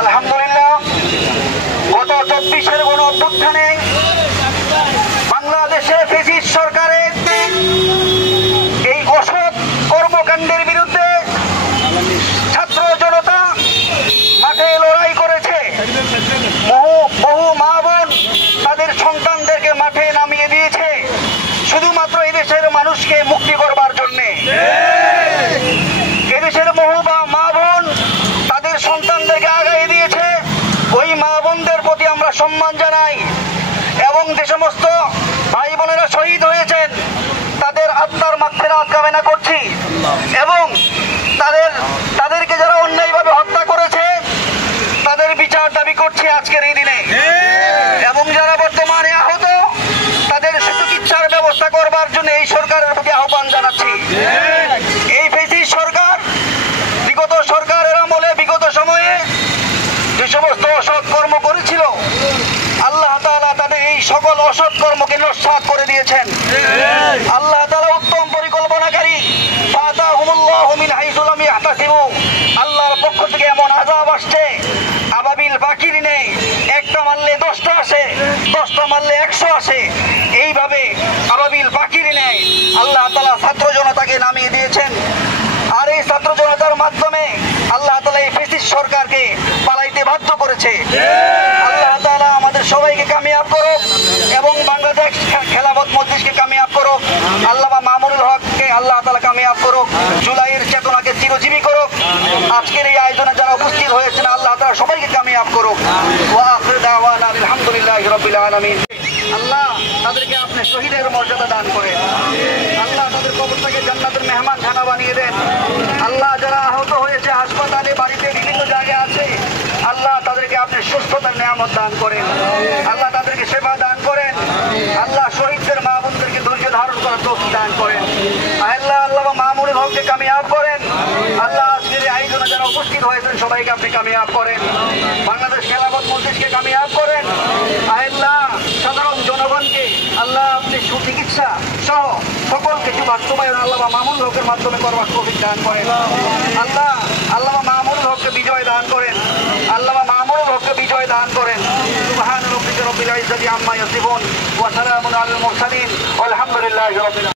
আলহামদুলিল্লাহ, গত 24-এর গণ অভ্যুত্থানে বাংলাদেশে ফ্যাসিস্ট সরকারের এই অসৎ কর্মকাণ্ডের বিরুদ্ধে ছাত্র জনতা মাঠে লড়াই করেছে। বহু মা বোন তাদের সন্তানদেরকে মাঠে নামিয়ে দিয়েছে শুধুমাত্র এদেশের মানুষকে মুক্তি করবার জন্যে। এদেশের বহু মা বোন তাদের সন্তানদেরকে আগায় দিয়েছে। ওই মা বোনদের প্রতি আমরা সম্মান জানাই এবং যে সমস্ত ভাই বোনেরা শহীদ হয়েছেন তাদের আত্মার মাগফিরাত কামনা করছি এবং তাদেরকে যারা অন্যায়ভাবে হত্যা করেছে তাদের বিচার দাবি করছি আজকের এই দিনে। এবং যারা বর্তমানে আহত তাদের চিকিৎসার ব্যবস্থা করবার জন্য এই সরকারের প্রতি আহ্বান জানাচ্ছি। এই ফ্যাসিস্ট সরকার বিগত সরকারের আমলে বিগত সময়ে যে সমস্ত অসৎ কর্ম করেছিল আল্লাহ তাআলা তাদের এই সকল অসৎ কর্মকে নস্যাৎ করে দিয়েছেন। আল্লাহ তাআলা উত্তম পরিকল্পনাকারী, ফাতাহুমুল্লাহু মিন হাইসু লাম ইয়াহতাসিবু। আল্লাহর পক্ষ থেকে এমন আযাব আসছে আবাবিল বাকির নেই, একটা মারলে 10টা আসে, 10টা মারলে 100 আসে, এইভাবে আবাবিল বাকির নেই আল্লাহ তাআলা ছাত্র জনতাকে নামিয়ে দিয়েছেন। আর এই ছাত্র জনতার মাধ্যমে আল্লাহ তাআলা এই ফ্যাসিস্ট সরকারকে পালাইতে বাধ্য করেছে। আল্লাহ তাআলা আমাদের সবাইকে কামিয়াব করুক এবং বাংলাদেশ খেলাফত মজলিসকে কামিয়াব করুক। আল্লামা মামুনুল হককে আল্লাহ তাআলা কামিয়াব করুক, জুলাইয়ের চেতনাকে চিরজীবী করুক। আজকের এই আয়োজনে যারা উপস্থিত হয়েছেন আল্লাহ তাআলা সবাইকে কামিয়াব করুক। ওয়া আখিরু দাওয়ানা আলহামদুলিল্লাহি রাব্বিল আলামিন। আল্লাহ তাদেরকে আপনি শহীদের মর্যাদা দান করেন। আল্লাহ তাদের কবরটাকে জান্নাতের মেহমান খানা বানিয়ে দেন। আল্লাহ যারা আহত হয়েছে হাসপাতালে বাড়িতে বিভিন্ন জায়গায় আছে আল্লাহ তাদেরকে আপনি সুস্থতার নিয়ামত দান করেন। আল্লাহ তাদেরকে সেবা দান করেন। আল্লাহ শহীদদের মা বোনদেরকে ধৈর্য ধারণ করার তৌফিক দান করেন। আল্লাহ মামুনুল হককে কামিয়াব করেন। আল্লাহ আজকের এই আয়োজনে যারা উপস্থিত হয়েছেন সবাইকে আপনি কামিয়াব করেন। বাংলাদেশ খেলাফত মজলিসকে কামিয়াব করেন। আল্লাহ সাধারণ জনগণকে আল্লাহ আপনি সুচিকিৎসা সহ সকল কিছু বাস্তবায়ন আল্লাহ মামুনুল হকের মাধ্যমে করবার তৌফিক দান করেন। আল্লাহ মামুনুল হককে বিজয় দান করেন। আল্লাহ মামুনুল হককে বিজয় দান করেন। সুবহান রাব্বিকা রাব্বিল ইজ্জাতি আম্মা ইয়াসিফুন ওয়া সালামুন আলাল মুরসালিন ওয়া আলহামদুলিল্লাহি রাব্বিল